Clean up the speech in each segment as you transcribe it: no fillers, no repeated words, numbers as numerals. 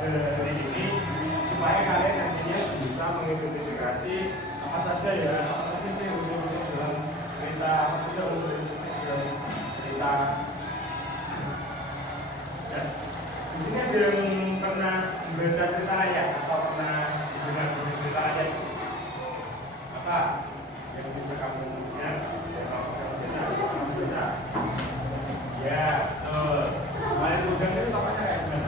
pada hari ini supaya kalian nantinya bisa mengidentifikasi apa saja ya, apa saja sih unsur-unsur dalam cerita, apa saja unsur-unsur dalam cerita. Ya. Di sini ada yang pernah membaca cerita rakyat atau pernah dengar cerita rakyat? Apa yang bisa kamu lihat? Ya, kemarin udang itu tokohnya kayak gimana?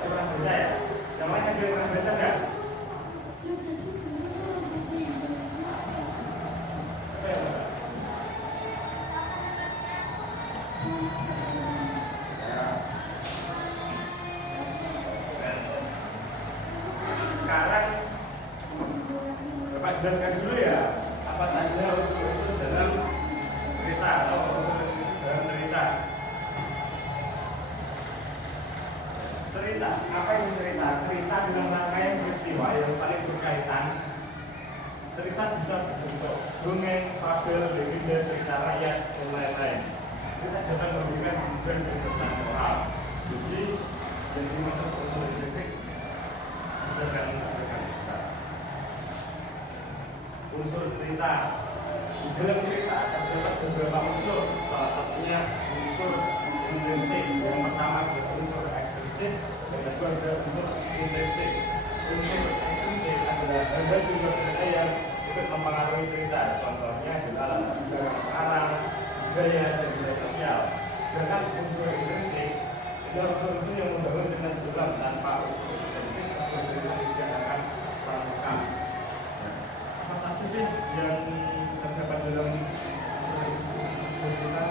Pernah baca ya? Yang lain ada yang pernah baca nggak? Apa ya? Sekarang Bapak jelaskan dulu ya apa saja unsur dalam cerita atau dalam cerita. Cerita, apa yang cerita? Cerita dengan rangkaian peristiwa yang saling berkaitan. Cerita bisa berbentuk dongeng, fabel, legenda, cerita rakyat, dan lain-lain. Kita dapat memberikan hiburan dan pesan moral. Jadi, yang dimaksud unsur estetik berdasarkan cerita. Unsur cerita. Di dalam cerita terdapat beberapa unsur. Salah satunya unsur intrinsik. Yang pertama adalah unsur ekstrinsik, yang kedua adalah unsur intrinsik. Unsur ekstrinsik adalah hal-hal di luar cerita yang ikut mempengaruhi cerita. Contohnya adalah arah, budaya, dan budaya sosial. Sedangkan unsur intrinsik adalah unsur yang membangun dengan dalam. Tanpa unsur intrinsik sebuah cerita tidak akan pernah lengkap. Apa saja sih yang terdapat dalam cerita?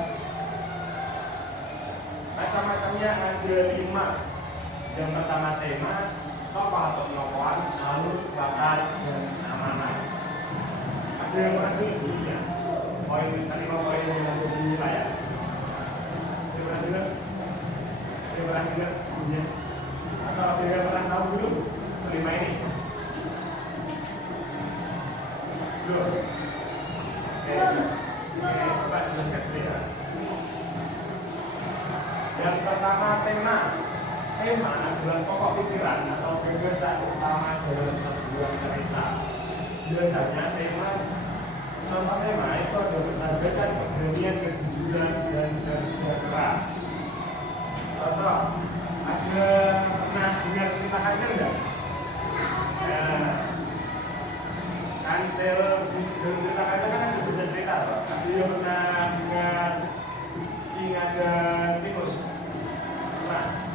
Macam-macamnya ada 5. Yang pertama tema, tokoh atau penokohan, lalu bakat dan amanah. Ada yang pernah bunyinya? Poin 5 poin yang ada di layar. Ada pernah dengar? Ada pernah dengar bunyinya? Atau ada yang pernah tahu dulu 5 ini? Oke, Pak jelaskan dulu ya. Yang pertama tema. Tema adalah pokok pikiran atau gagasan utama dalam sebuah cerita. Biasanya tema, contoh tema itu ada persahabatan, keberanian, kejujuran, dan kerja keras. Contoh, ada pernah dengar cerita kancil enggak? Kancil di cerita kancil kan ada beberapa cerita, Pak. Ada yang pernah dengar singa dan tikus? Nah,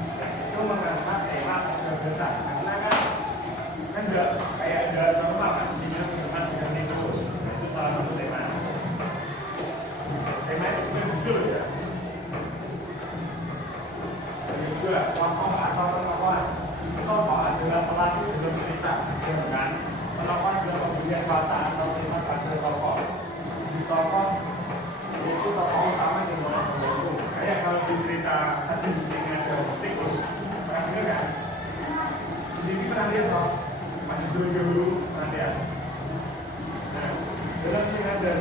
itu mengangkat tema persahabatan. Karena kan enggak kayak ada normal kan singa bersama dengan tikus. Nah, itu salah satu tema. Tema itu bukan jujur ya. Dan juga tokoh atau penokohan. Tokoh adalah pelaku dalam cerita, sedangkan penokoh adalah pemberian watak atau sifat pada tokoh. Di tokoh itu tokoh utama yang membantu. Kayak kalau di cerita tadi di singa dan tikus, pernah dengar kan? Jadi pernah lihat toh, masih suruh dulu pernah lihat. Nah, dalam singa dan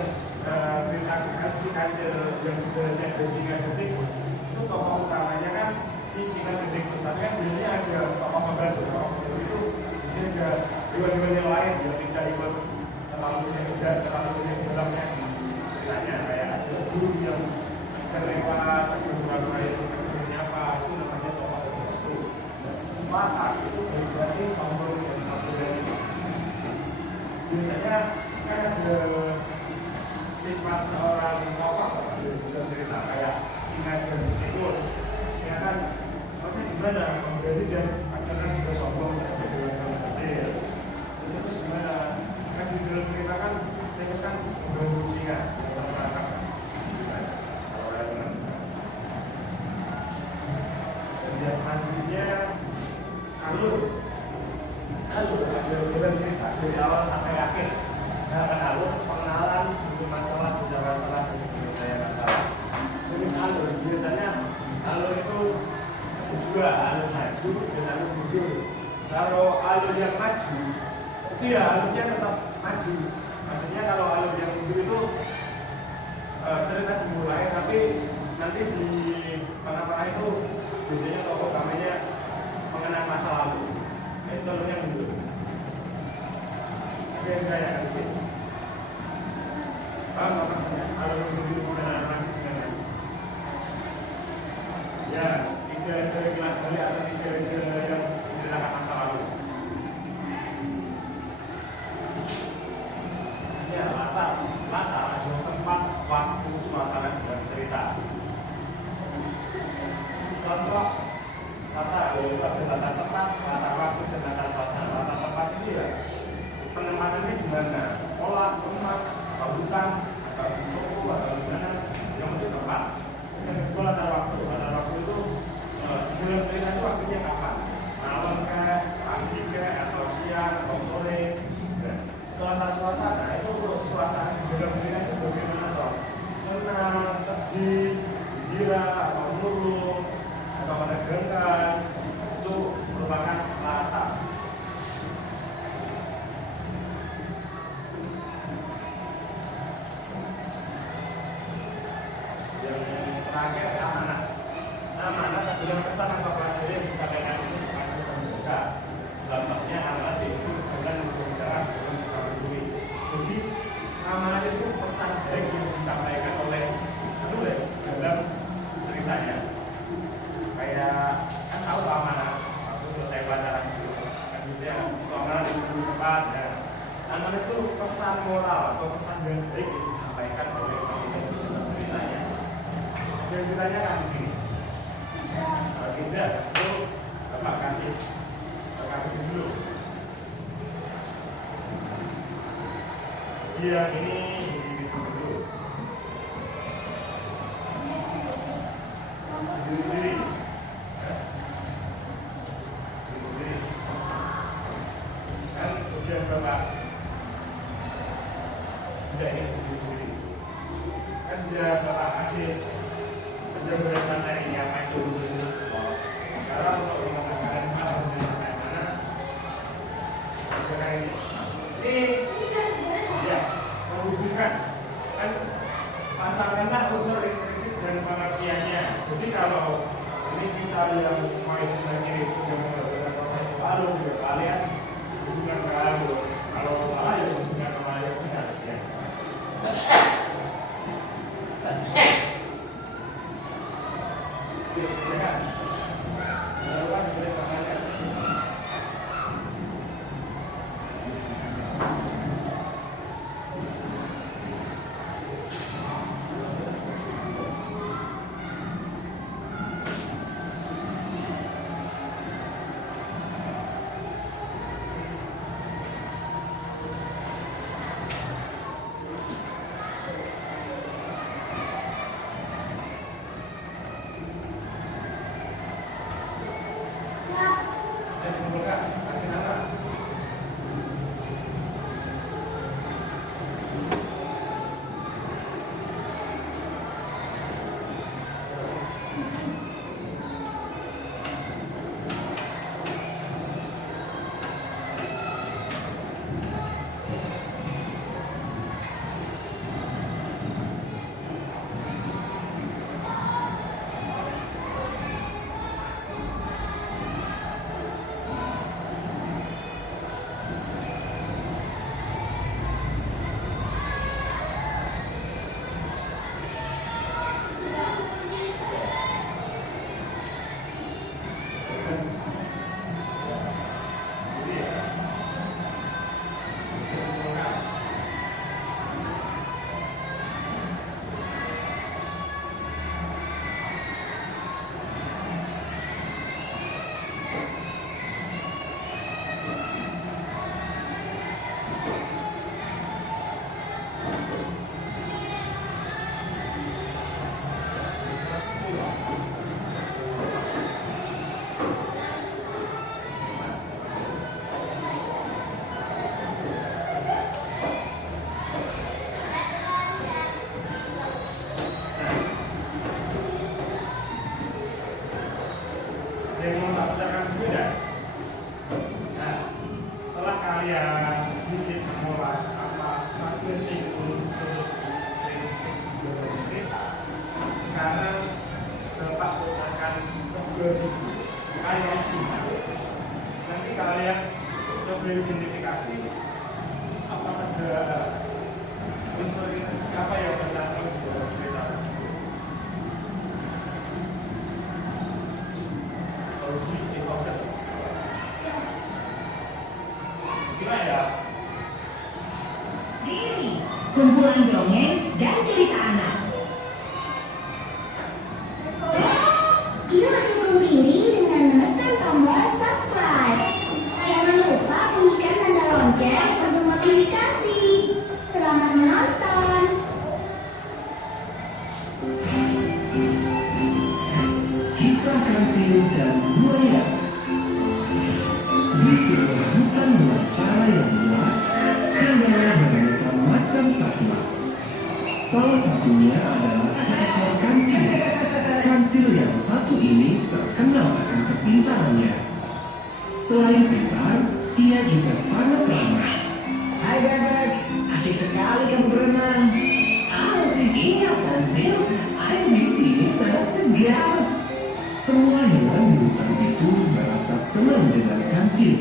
cerita si kancil yang sebenarnya ada singa dan tikus, itu tokoh utamanya kan si singa dan tikus. Tapi kan biasanya ada tokoh pembantu. Tokoh pembantu itu biasanya ada hewan-hewan yang lain yang tidak ikut terlalu banyak dalamnya ceritanya. Kayak ada burung yang terlewat, beberapa yang sebenarnya apa, itu namanya tokoh pembantu. Maka itu berarti sombong dan berani. Biasanya kan ada sifat seorang tokoh dalam cerita kayak singa dan tikus. Singa kan maksudnya gimana? Berani dan akhirnya juga sombong dan berani kecil. Terus gimana? Kan di dalam cerita kan tikus kan membantu singa dalam rangka. Dan yang selanjutnya alur ada jalan cerita dari awal sampai akhir. Nah, alur pengenalan untuk masalah, bicara masalah, dan saya masalah. Jenis alur biasanya alur itu dua, alur maju dan alur mundur. Kalau alur yang maju itu ya alurnya tetap maju. Maksudnya kalau alur yang mundur itu cerita dimulai, tapi nanti di mana-mana itu biasanya lalu. Ini contohnya mundur. Oke, saya kasih. Paham nggak maksudnya? Kalau mundur bukan maksudnya. Ya, ide-ide kelas balik atau ide-ide yang menceritakan masa lalu. Ya, latar tempat, waktu, suasana dan cerita. Contoh latar tempat, latar waktu dan latar suasana. Latar tempat ini ya penempatannya di mana? Sekolah, rumah, atau hutan, atau toko, atau di mana? Yang penting tempat. Yang kedua latar waktu. Latar waktu itu bulan cerita itu waktunya kapan? Malam kah, pagi kah, atau siang, atau sore. Kalau latar suasana itu suasana di dalam cerita itu bagaimana toh? Senang, sedih, gembira, atau murung, atau menegangkan, itu merupakan latar. Yang terakhir amanah. Amanah adalah pesan atau pelajaran yang disampaikan itu sebagai pembuka. Contohnya amanah itu bukan pembicaraan, bukan supervisori. Jadi amanah itu pesan baik yang disampaikan oleh penulis dalam ceritanya. Kayak kan tahu amanah, waktu selesai pelajaran itu kan gitu ya. Amanah di tempat ya. Amanah itu pesan moral atau pesan yang baik yang disampaikan oleh penulis dalam ceritanya. Yang ceritanya kan di sini. Kalau tidak, itu Bapak kasih dulu. Dia ini dulu. Diri. Kan udah Bapak. Udah ini diri. Kan dia Bapak kasih penjelasan materi yang main dulu. Sekarang untuk mengatakan mana sekarang ini ya menghubungkan kan pasanganlah unsur intrinsik dan pengertiannya. Jadi kalau ini bisa yang mau itu yang menggunakan proses lalu juga kalian hubungan lalu kalau salah ya hubungan sama yang benar ya. kalian untuk mengidentifikasi apa saja unsur intrinsik apa yang tercantum di dalam cerita. Solusi e-konsep. Gimana ya? Diri, kumpulan dongeng dan cerita anak. Yuk dukung Riri dengan menekan tombol subscribe. Jangan lupa bunyikan tanda lonceng untuk notifikasi. Selamat menonton. Kisah Kancil dan Buaya. Di sebuah hutan belantara yang luas, tinggallah beraneka macam satwa. Salah satunya adalah seekor kancil. Kancil yang satu ini terkenal akan kepintarannya. Selain pintar, ia juga sangat ramah. Hai bebek, asik sekali kamu berenang. Iya kancil, air di sini sangat segar. Semua hewan di hutan itu merasa senang dengan kancil.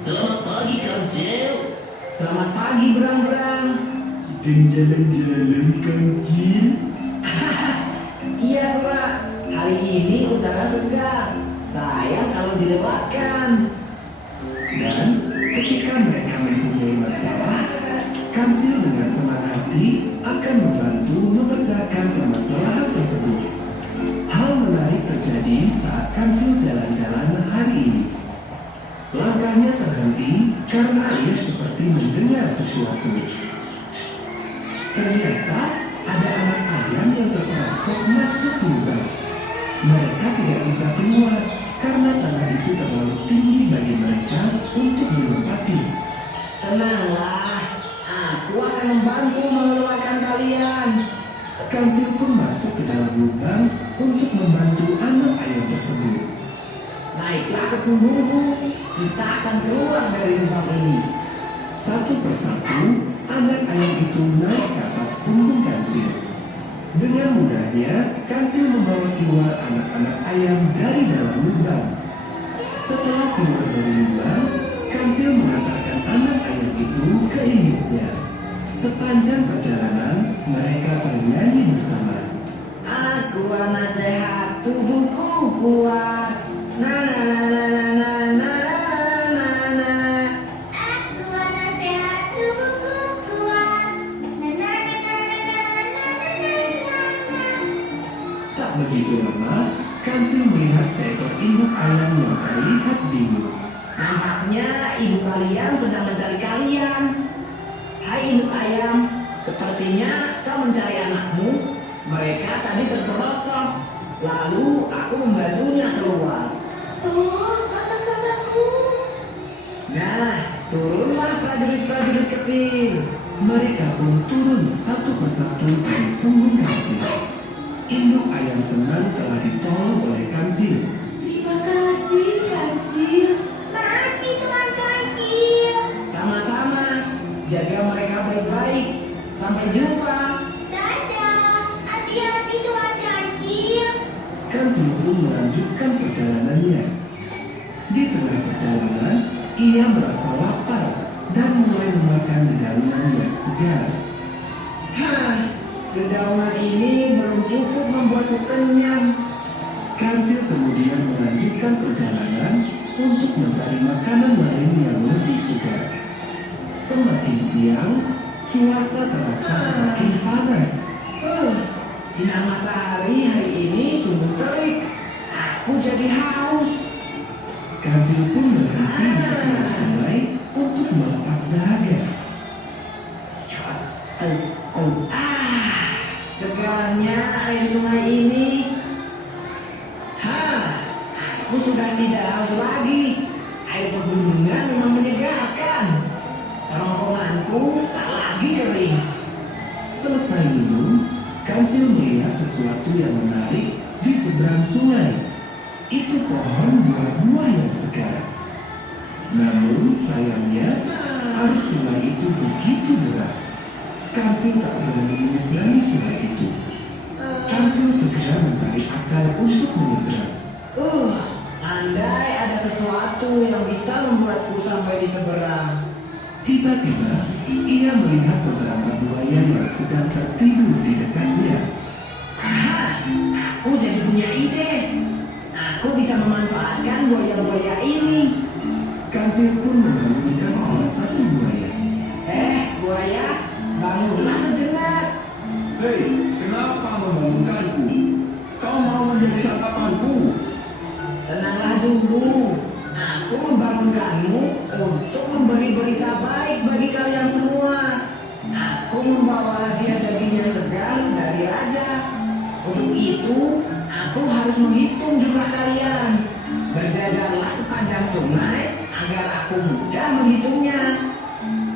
Selamat pagi kancil. Selamat pagi berang-berang. Sedang jalan-jalan kancil. Iya Pak, hari ini udara segar. Sayang kalau dilewatkan. Dan ketika mereka mempunyai masalah, kancil dengan senang hati akan membantu memecahkan permasalahan tersebut. Hal menarik terjadi saat kancil jalan-jalan hari ini. Langkahnya terhenti karena ia seperti mendengar sesuatu. Ternyata ada anak ayam yang terperosok masuk lubang. Mereka tidak bisa keluar karena tanah itu terlalu tinggi bagi mereka untuk menempati. Tenanglah, aku akan membantu mengeluarkan kalian. Kancil pun masuk ke dalam lubang untuk membantu anak ayam tersebut. Naiklah ke punggungku, kita akan keluar dari lubang ini. Satu persatu, anak ayam itu naik ke atas punggung kancil. Dengan mudahnya, kancil membawa keluar anak-anak ayam dari dalam lubang. Setelah keluar dari lubang, kancil mengantarkan anak ayam itu ke induknya. Sepanjang perjalanan, mereka bernyanyi bersama. Aku anak sehat, tubuhku kuat. Na na na na na na na na na. Aku anak sehat, tubuhku kuat. Na na na na na na na na. Tak begitu lama, kancil melihat seekor induk ayam yang terlihat bingung. Nampaknya ibu kalian sedang mencari kalian. Hai induk ayam, sepertinya kau mencari anakmu. Mereka tadi terperosok. Lalu aku membantunya keluar. Oh, kakak-kakakku. Nah, turunlah prajurit-prajurit kecil. Mereka pun turun satu persatu dari punggung kancil. Induk ayam senang telah ditolong oleh kancil. Terima kasih, Kancil. Makasih, Tuan Kancil. Sama-sama, jaga mereka baik-baik. Sampai jumpa. Dadah. Hati-hati, Tuan Kancil. Kancil pun melanjutkan perjalanannya. Di tengah perjalanan, ia merasa lapar dan mulai memakan dedaunan yang segar. Hah, dedaunan ini belum cukup membuatku kenyang. Kancil kemudian melanjutkan perjalanan untuk mencari makanan lain yang lebih segar. Semakin siang, cuaca terasa semakin panas. Sinar matahari hari ini sungguh terik. Aku jadi haus. Kancil pun berhenti di tepian sungai untuk melepas dahaga. Segarnya air sungai ini. Aku sudah tidak haus lagi. Air pegunungan memang menyegarkan. Kerongkonganku tak lagi kering. Selesai minum, Kancil melihat sesuatu yang menarik di seberang sungai. Itu pohon buah-buah yang segar. Namun sayangnya, arus sungai itu begitu deras. Kancil tak berani menyeberangi sungai itu. Kancil segera mencari akal untuk menyeberang. Andai ada sesuatu sesuatu yang bisa membuatku sampai di seberang. Tiba-tiba, ia melihat beberapa buaya yang sedang tertidur di dekatnya. Aha, aku jadi punya ide. Aku bisa memanfaatkan buaya-buaya ini. Kancil pun menemukan salah satu buaya. Buaya, bangunlah sejenak. Hei, kenapa membangunkanku? Kau mau menjadi santapanku? Tenanglah dulu. Aku membangunkanmu untuk memberi berita baik bagi kalian semua. Aku membawa hadiah daging yang segar dari raja. Untuk itu, aku harus menghitung jumlah kalian. Berjajarlah sepanjang sungai agar aku mudah menghitungnya.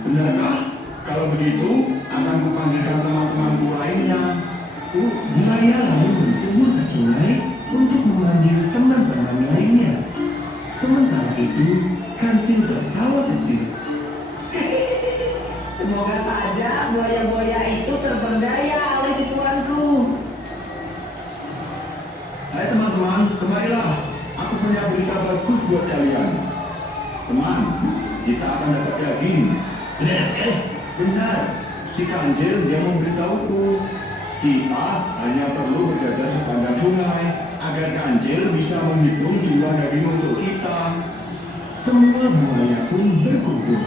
Benarkah? Kalau begitu, akan kupanggilkan teman-temanku lainnya. Buaya lalu menjemur ke sungai untuk memanggil teman-teman lainnya. Sementara itu, Kancil tertawa kecil. Semoga saja buaya-buaya itu terperdaya oleh tipuanku. Hai teman-teman, kemarilah. Aku punya berita bagus buat kalian. Teman, kita akan dapat daging. Benar. Si Kancil dia memberitahuku. Kita hanya perlu berjajar sepanjang sungai agar Kancil bisa menghitung jumlah daging untuk kita. Semua buaya pun berkumpul.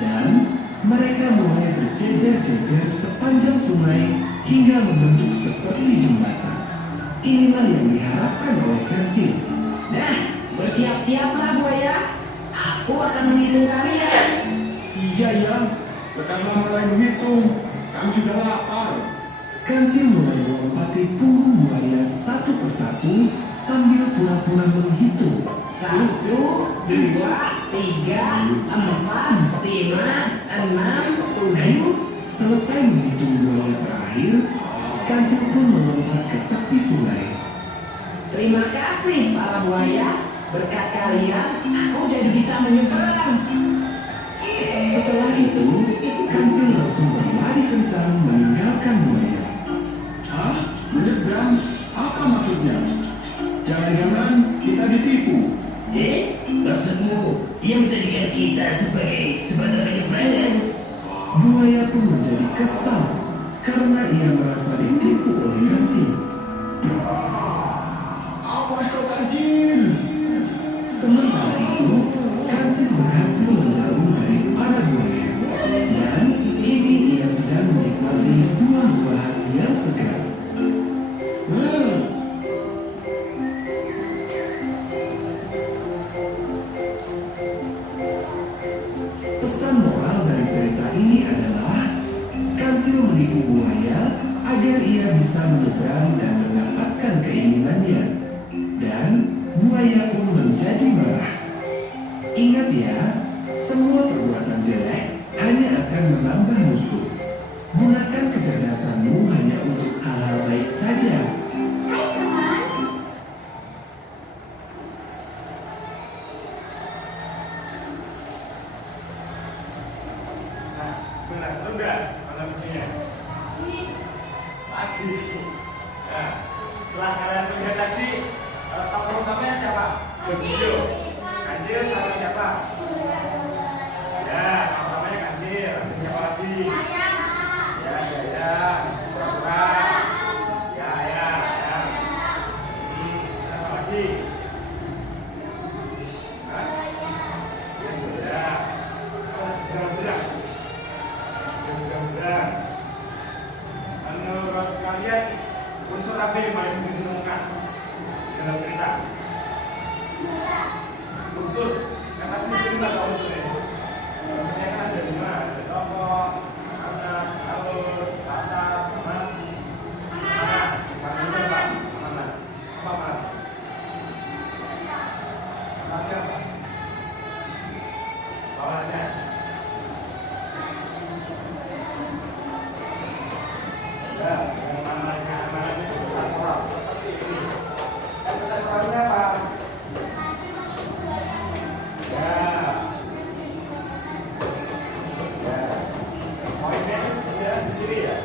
Dan mereka mulai berjejer-jejer sepanjang sungai hingga membentuk seperti jembatan. Inilah yang diharapkan oleh Kancil. Nah, bersiap-siaplah buaya. Aku akan menghitung kalian. Iya, sekarang mulai menghitung. Kami sudah lapar. Kancil mulai melompati punggung buaya satu persatu sambil pura-pura menghitung. 1, 2, 3, 4, 5, 6, 7. Selesai menghitung buaya terakhir, Kancil pun melompat ke tepi sungai. Terima kasih para buaya. Berkat kalian, aku jadi bisa menyeberang. Setelah itu, Kancil langsung berlari kencang meninggalkan buaya. Hah? Menyeberang? Apa maksudnya? Jangan-jangan kita ditipu. Maksudmu, dia menjadikan kita sebagai penyeberangan? Buaya pun menjadi kesal karena ia merasa ditipu oleh Kancil. Awas kau Kancil! Sementara itu, Kancil berhasil menjauh dari para buaya. Dan kini ia sedang menikmati buah-buahan yang segar. Pesan moral dari cerita ini adalah Kancil menipu buaya agar ia bisa menyeberang dan mendapatkan keinginannya. Dan buaya pun menjadi marah. Ingat ya, semua perbuatan jelek hanya akan menambah musuh. Gunakan kecerdasanmu hanya untuk hal-hal baik saja. Hai teman, Nah, benar sudah mana buktinya? Lagi. Nah, setelah kalian melihat tadi, tokoh utamanya siapa? Begitu. Kancil sama siapa? Ya, tokoh utamanya Kancil. Nanti siapa lagi? Ya. Pura-pura. Ya. Siapa lagi? Hah? Ya. Berang-berang. Menurut kalian unsur apa yang paling menguntungkan dalam cerita? Unsur yang pasti terima atau unsurnya? Unsurnya kan ada 5, ada tokoh, anak, alur, tata, teman, mana? Apa? Apa? Bawahnya. Ya, yang namanya itu pesan moral seperti ini. Pesan moralnya apa? Ya. Poinnya ya di sini ya.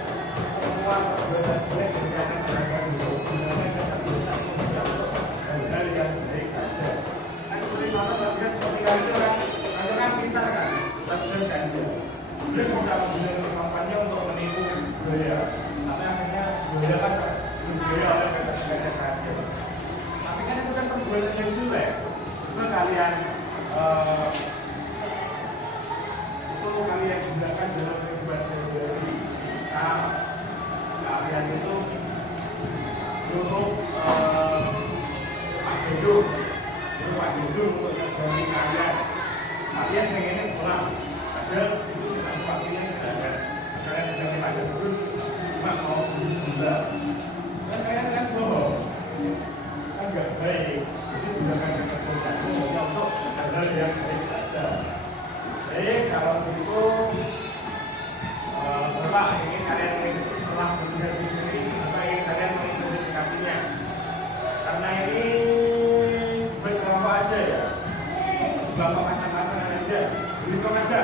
Semua perbedaan jelek dikatakan beragam gunakan kata tulisan dan dari yang baik saja. Kan kulit mata dia bisa menggunakan kemampuannya untuk menipu budaya, tapi akhirnya budaya kan budaya oleh kata-kata kecil. Tapi kan itu kan perbuatan yang jelek. Itu kalian gunakan dalam kehidupan sehari-hari. Kalian itu untuk Pak Gedung untuk dari kalian pengennya pulang. Padahal itu sudah sepatutnya sudah ada. Kalian sudah Pak Gedung cuma mau gula. Dan kalian kan bohong, kan nggak baik. Jadi gunakan kata-kata untuk hal-hal yang baik saja. Jadi kalau begitu Bapak ingin kalian mengikuti setelah berjudi sendiri, Bapak ingin kalian mengidentifikasinya. Karena ini berkelompok aja ya, kelompok pasang-pasangan aja, berhitung aja,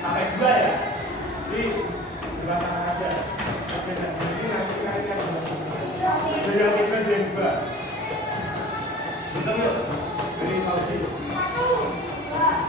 sampai 2 ya, jadi 2 pasangan aja. Oke, dan ini nanti kalian dari yang kita dari 2. Betul yuk, dari Fauzi. 1, 2.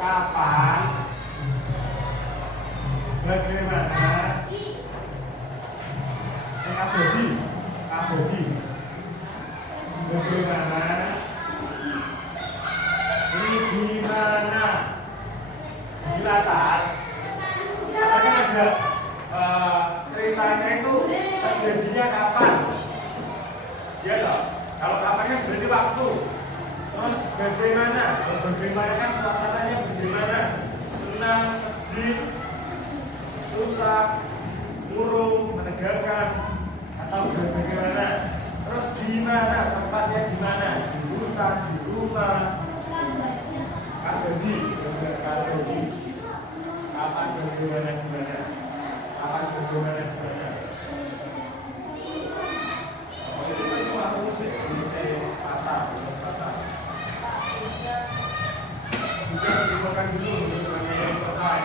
Kapan? Bagaimana? Abadi. Bagaimana? Ini gimana? Gila tak? Katanya ada ceritanya itu terjadinya kapan? Ya toh? Kalau kapannya berarti waktu. Terus bagaimana? Bagaimana kan suasananya bagaimana? Senang, sedih, susah, murung, menegangkan, atau bagaimana? Terus di mana? Tempatnya di mana? Di hutan, di rumah. Abadi, abadi. Kapan bagaimana gimana? Kapan bagaimana gimana? Oh itu kan cuma musik, musik patah. Juga dimakan dulu semuanya yang selesai.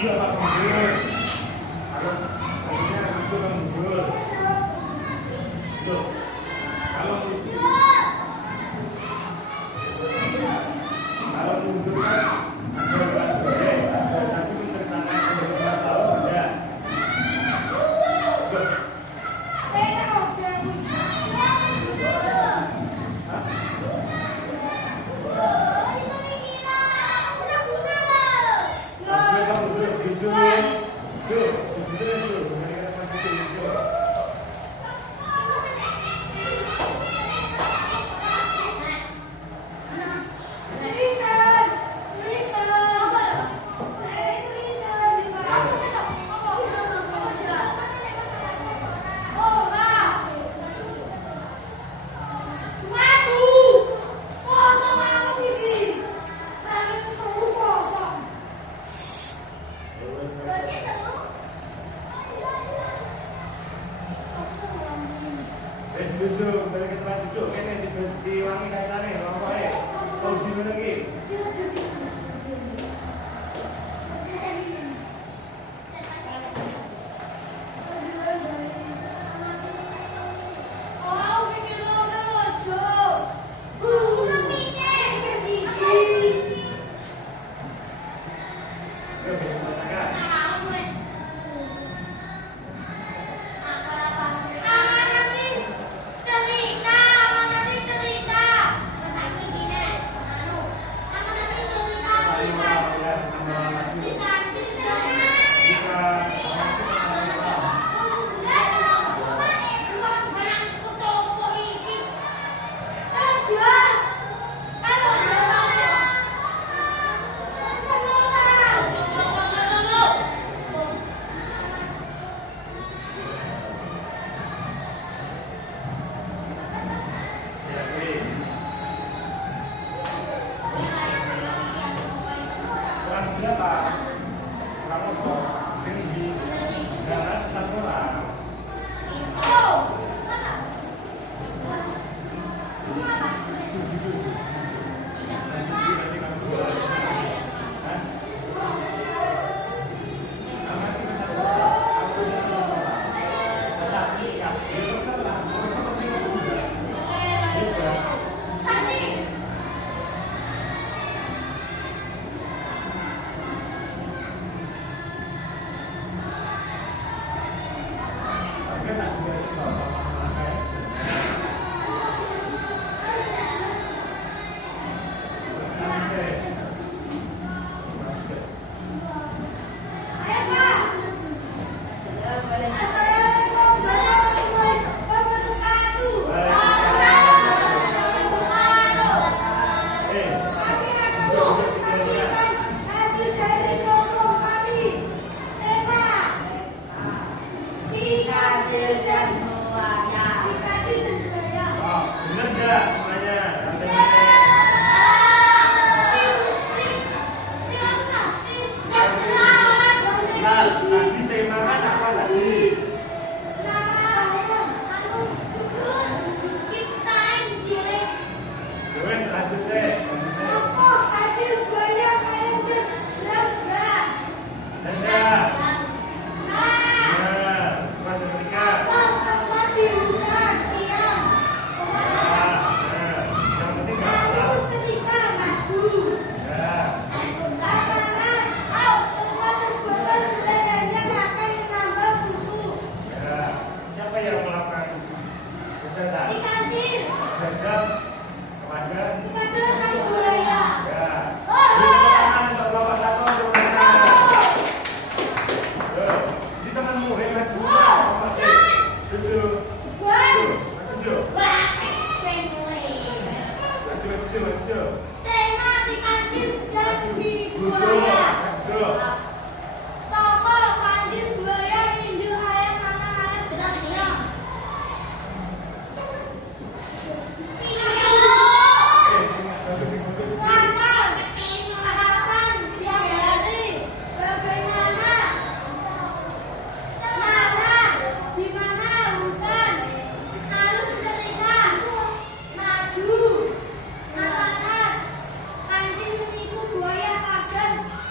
maju apa mundur? Kalau kakinya maju apa mundur? Tuh. Kalau mundur kan ada berat boleh, ada tapi untuk tangan beberapa tahun ada. Tuh. Jujur, balik ke duduk, ini diwangi kaitannya, apa-apa kau sini lagi.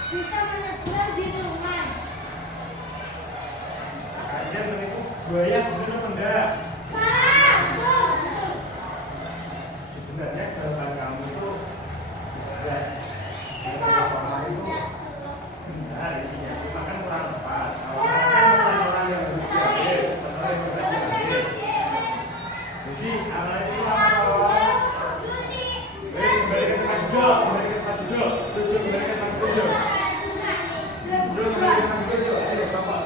bisa menyeberang buaya bener apa enggak? Sebenarnya jawaban kamu itu enggak. Orang itu benar isinya, cuma kan kurang tepat. Awalnya kan orang yang berjahil, setelah yang berjahil. Jadi awalnya itu apa? Baik, kembali ke tempat duduk, kembali ke tempat duduk, tujuh kembali ke tempat duduk. Duduk kembali ke tempat duduk, ayo bapak.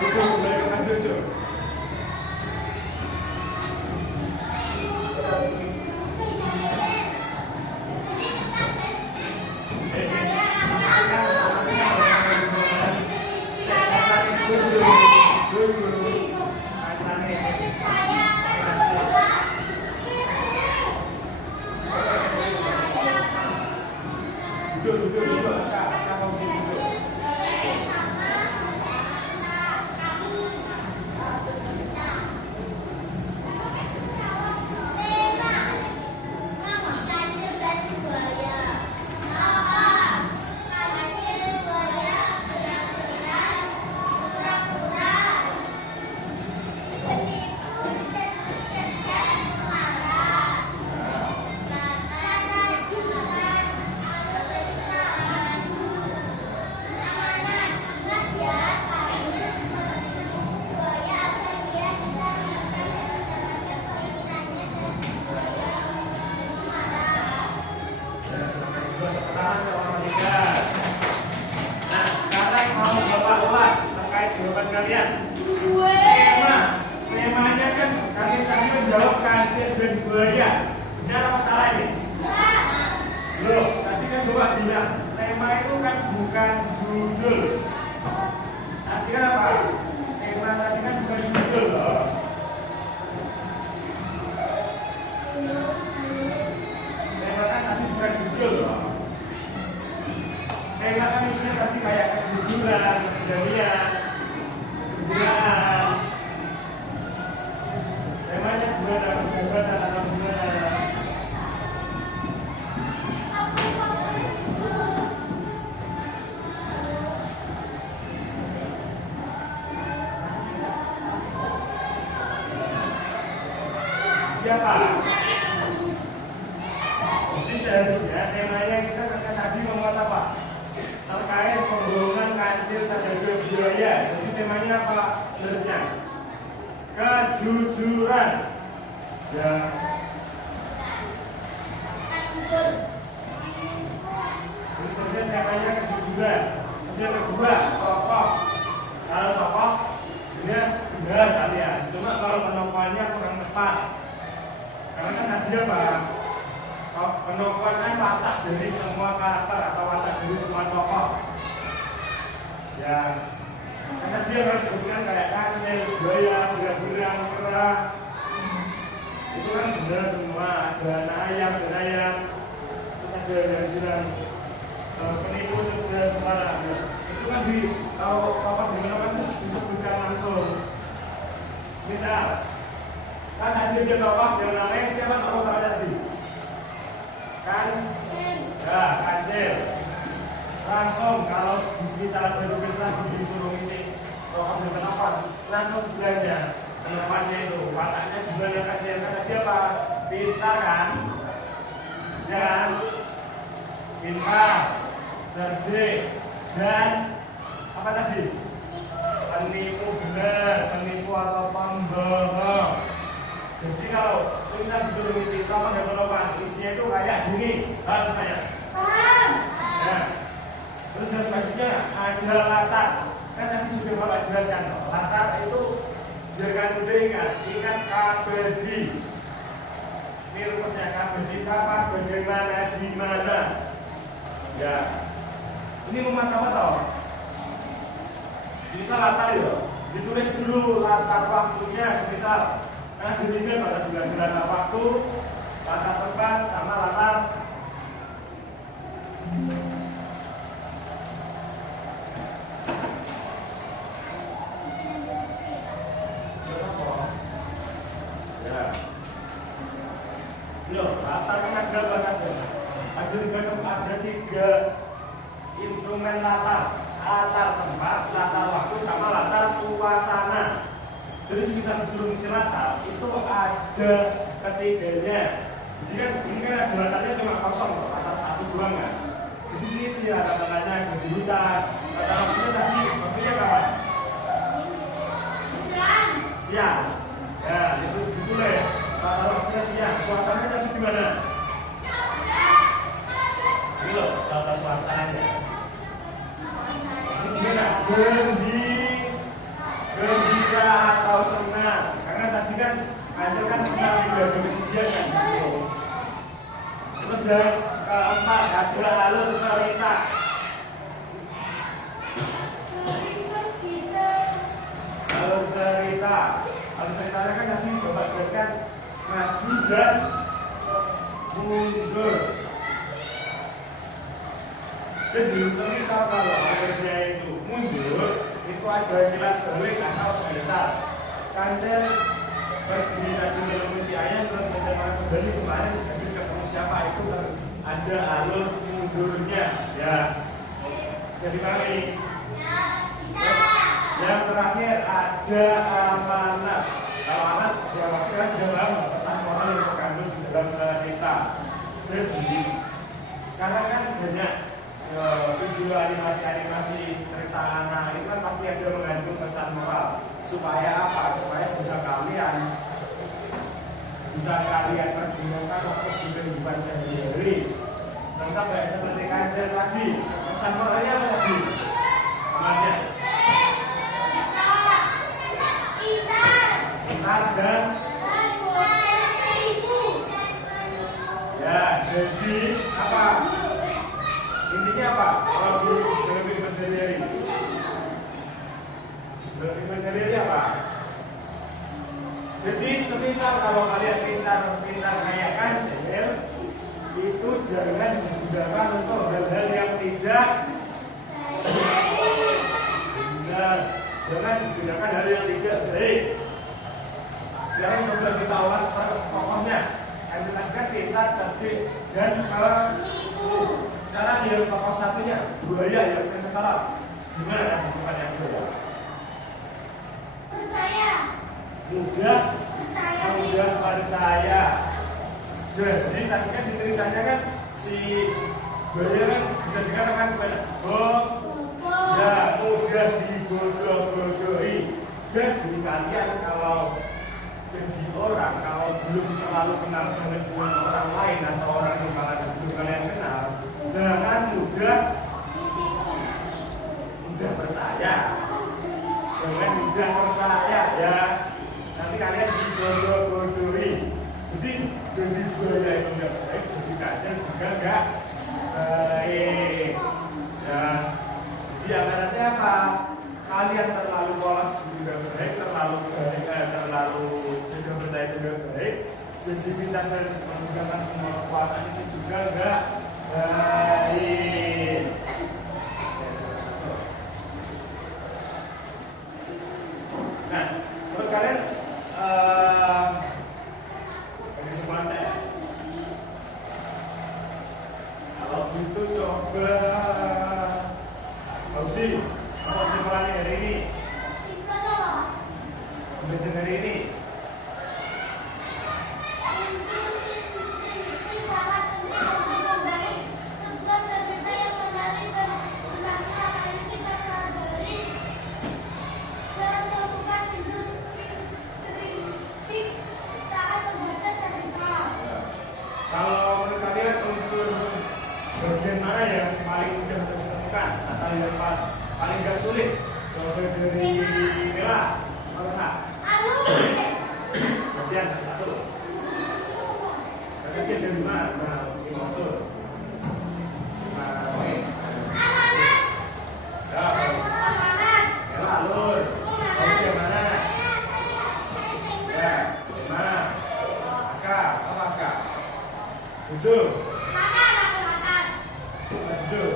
Tujuh kembali ke tempat duduk. Temanya kan kalian jawab kancil dan buaya. Benar apa salah ini? Loh, tadi kan Bapak bilang tema itu kan bukan judul. Tadi kan apa? Tema tadi kan bukan judul loh. Tema kan tadi bukan judul loh. Tema kan isinya tadi kayak kejujuran, kejadian, kesempurnaan. Temanya gimana? Siapa? Jadi seharusnya temanya kita tadi ngomong apa? Terkait penggolongan kancil terhadap buaya. Jadi temanya apa? Seharusnya kejujuran. Ya. Seharusnya temanya kejujuran. Yang kedua, tokoh. Kalau tokoh, dia benar kalian. Cuma kalau penokohannya kurang tepat. Karena kan tadi apa? Penokohan kan watak dari semua karakter atau watak dari semua tokoh. Ya, karena dia harus disebutkan kayak kancil, buaya, berang-berang, kera. Itu kan benar semua. Ada anak ayam, terus ada yang bilang penipu juga sembarang. Itu kan di kalau tokoh dimana kan disebutkan langsung. Misal, kan ada dia tokoh yang namanya siapa tokoh tadi? Kan? Ya, kancil. Langsung kalau di sini salah berpikir lagi disuruh ngisi tokoh berpendapat langsung sebelahnya pendapatnya itu wataknya juga yang kancil karena dia apa? Pintar kan? Dan pintar, cerdik dan apa tadi? Penipu benar, penipu atau pembohong. Jadi kalau tulisan disuruh ngisi tokoh dan pendapat isinya itu kayak gini, harus tanya. Ya. Terus yang selanjutnya ada latar. Kan tadi sudah Bapak jelaskan. Latar itu biarkan mudah ingat KBD. Ini rumusnya KBD kapan, bagaimana, di mana. Ya. Ini rumah apa tau? Misal latar itu ditulis dulu latar waktunya semisal. Karena dirinya pada bulan-bulan waktu, latar tempat sama latar. Ada tiga instrumen latar. latar tempat, latar waktu, sama latar suasana. Jadi misal disuruh ngisi latar itu ada ketiganya. Jadi kan ini kan ada latarnya cuma kosong, latar satu doang kan. Jadi isi latar-latarnya di hutan. Latar waktunya tadi, waktunya kapan? Siang. Ya, itu ditulis. Latar waktunya siang. Suasananya tadi gimana? Ini loh, latar suasananya. Gimana? Gembira atau senang? Karena tadi kan Angel kan senang di bagian kejadian kan gitu. Terus yang keempat ada alur cerita. Alur cerita. Alur ceritanya kan tadi Bapak jelaskan maju dan mundur. Jadi semisal kalau alurnya itu mundur, itu ada jelas balik atau sebesar. Kancil berdiri tadi dalam si ayam terus bagaimana kembali kemarin habis ketemu siapa itu ada alur mundurnya ya. Jadi kali yang terakhir ada amanat. Kalau amanat ya maksudnya sudah paham pesan moral yang terkandung di dalam cerita. Jadi sekarang kan banyak video animasi cerita anak itu kan pasti ada mengandung pesan moral supaya apa? Supaya bisa kalian pergunakan waktu di kehidupan sehari-hari. Contoh kayak seperti kajian tadi, pesan moralnya apa tadi? Namanya Pintar dan ya, jadi apa? Intinya apa? Kalau di kehidupan sehari-hari, kehidupan sehari-hari apa? Jadi semisal kalau kalian pintar kayak kancil, itu jangan digunakan untuk hal-hal yang tidak benar. Jangan digunakan hal yang tidak baik. Sekarang coba kita ulas pokoknya. Kancil kan pintar, cerdik, dan penipu. Sekarang yang pokok satunya buaya yang saya salah. Gimana sifatnya buaya? Percaya. Mudah percaya. Jadi tadi kan ceritanya kan si buaya kan bisa dikatakan kepada ya mudah dibodoh-bodohi. Jadi kalian kalau jadi orang, kalau belum terlalu kenal dengan orang lain atau orang yang malah belum kalian kenal, jangan mudah percaya. Jangan mudah percaya ya. Nanti kalian dibodoh-bodohi. Jadi buaya itu nggak baik, jadi kajian juga nggak baik. Ya, jadi akhirnya apa? Kalian terlalu polos juga baik, terlalu tidak percaya juga baik. Jadi kita menggunakan semua kekuasaan itu juga nggak baik. Nah, menurut kalian kesimpulan saya, kalau gitu coba Fauzi, kesimpulannya hari ini, kesimpulan hari ini. Kalau menurut kalian unsur bagian mana yang paling mudah untuk ditemukan atau yang paling gak sulit? Coba dari Mila, mana? Bagian satu. Bagian dari mana? Nah, ini maksud. Ya, Mila alur. Kamu yang mana? Ya, mana? Aska, apa Aska? Tujuh. Tujuh.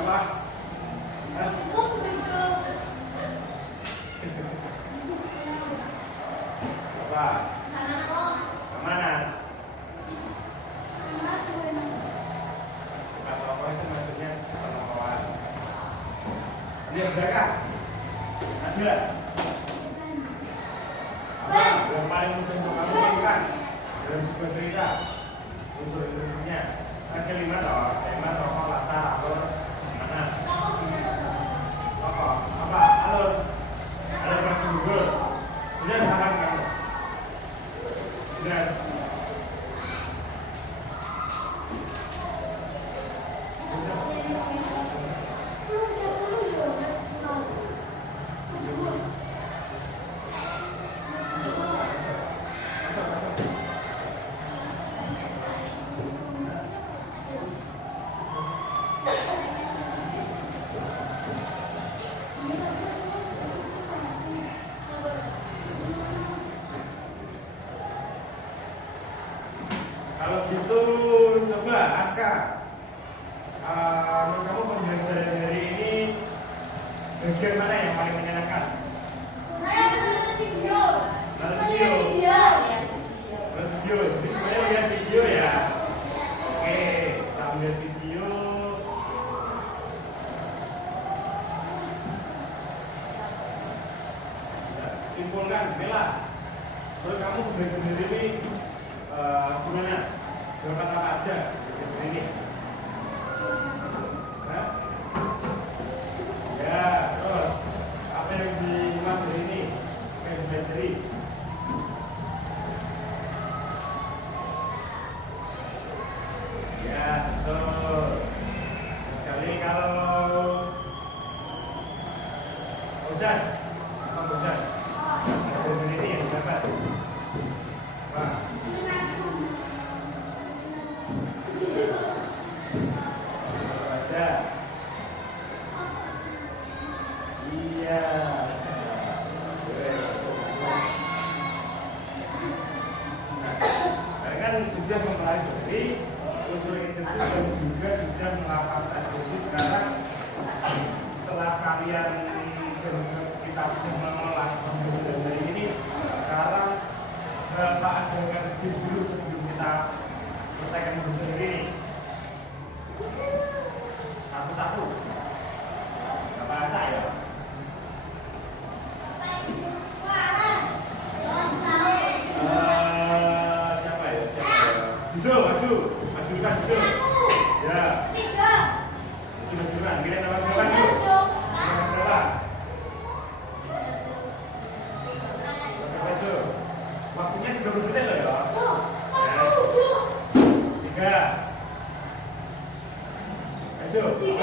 Apa? belakang. Ada. Apa? Yang paling penting untuk kamu kan dalam sebuah cerita unsur instruksinya. Ada 5 toh, tema, tokoh, latar, alur, mana? Tokoh, apa? Alur. Alur masih gugur. Sudah saran kamu. Sudah. Kalau gitu coba Aska, menurut kamu pembelajaran dari ini bagian mana yang paling menyenangkan? Video. Jadi semuanya lihat video ya. Oke, kita ambil video. Simpulkan, Bella. Menurut kamu pembelajaran dari ini gimana? Dapat apa aja dari ini? Hah? Ya, terus apa yang dimas dari ini? Apa yang dipelajari? Ya, betul. Sekali kalau Bosan, apa bosan? Dari ini yang dapat. Wah. Baca. Iya. Nah, kan sudah mempelajari unsur instruksi dan juga sudah melakukan tes. Jadi sekarang setelah kalian kita sudah mengelola pembelajaran dari ini, sekarang Bapak ajarkan tips dulu sebelum kita selesaikan pembelajaran ini. Satu-satu. Bapak baca ya. Siapa ya? Maju kan Bisul. Ya. Sudah, kira nama berapa Bisul? Nama berapa? Waktunya 30 menit loh ya. 3. Maju. Diam.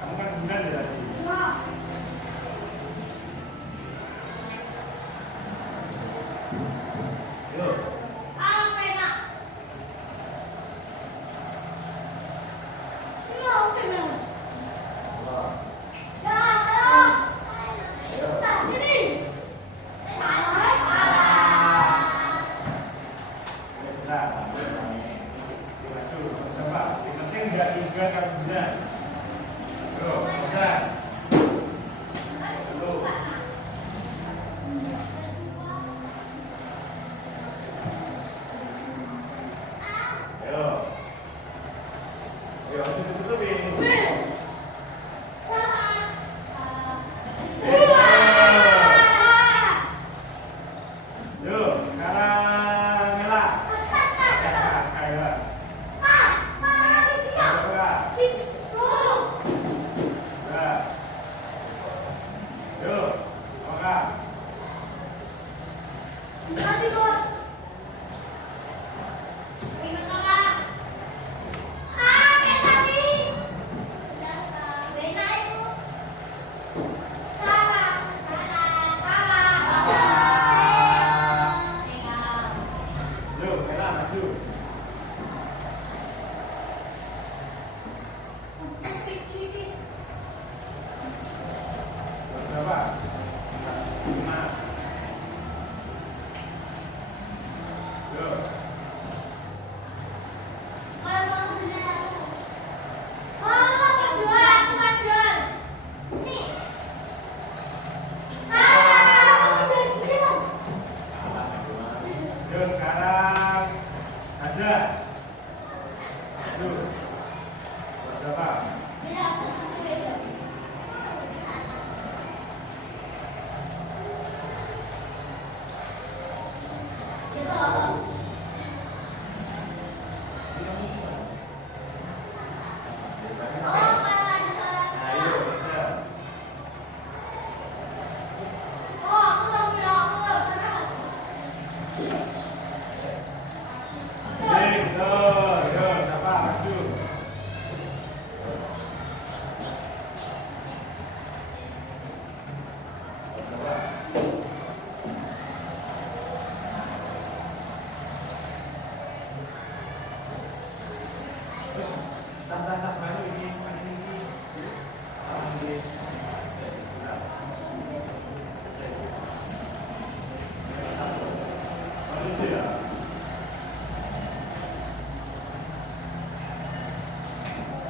Kamu kan bulan ya tadi. Yuk. maju. Berapa? 5. Yo. Yo sekarang ada. Tuh. Berapa?